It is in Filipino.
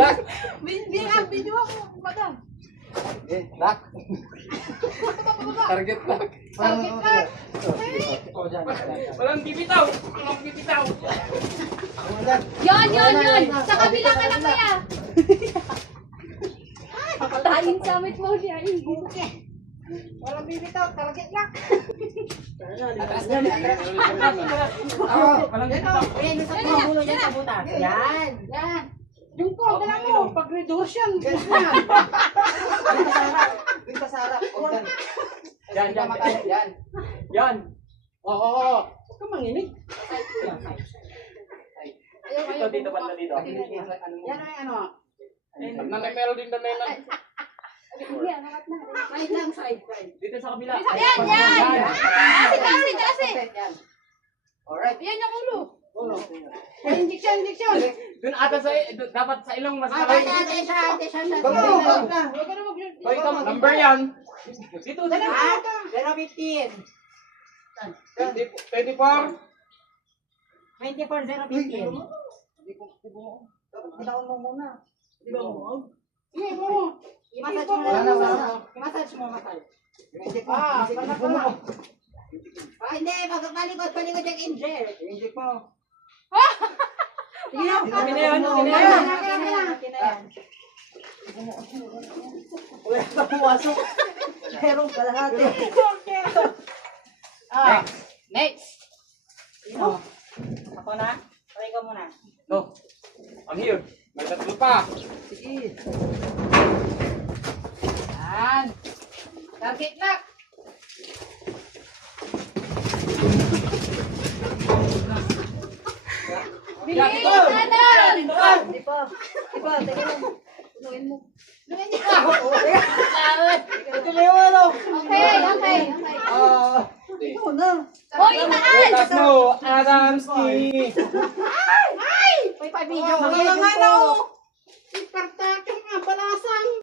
Lock. Video ako, madam. Lock. Target lock. Target lock. Walang bibitaw. Walang bibitaw. Yon. Sa kabila ka lang kaya. Tayin summit mo siya. Walang bibitaw, target lock. Walang bibitaw. Yan. Yung po, dala mo. Pag-reduce yan. Dito sa harap. Yan. Oo. Huwag ka manginig. Dito banda dito. Yan ay ano. Nanay Melody, nanay lang. Side lang, side. Dito sa kabila. Yan. Kasi. Yan. Alright. Yan yung ulo. Ulo. Injection. Doon ata sa dapat sa ilong mas Ah, malaki. ate siya. Huwag ka na mag- O ikaw, number yan. Dito, Dala dito. mo ito. 015. 24. 24-015. Bitawan mo muna. Sige mo. I-massage mo na lang. I-massage mo, massage. Panak na. Ah, hindi. Palikod yung inject. Inject mo. Sige na. Okay na yan. Okay na yan. Wala ka pumasok. Pero kalahati. Next. Ako na? Try ko muna. No. Ang here. May tatlo pa. Sige. Yan. Target lock. Bilis! Tanan! Di pa. Teka lang. Punuin mo. Ito na yung ano. Okay. Ito na. Hoy, itaas! Tatlo. Adamski. Ay! May pa-video. Mga ano. Ipartakin nga, balasang.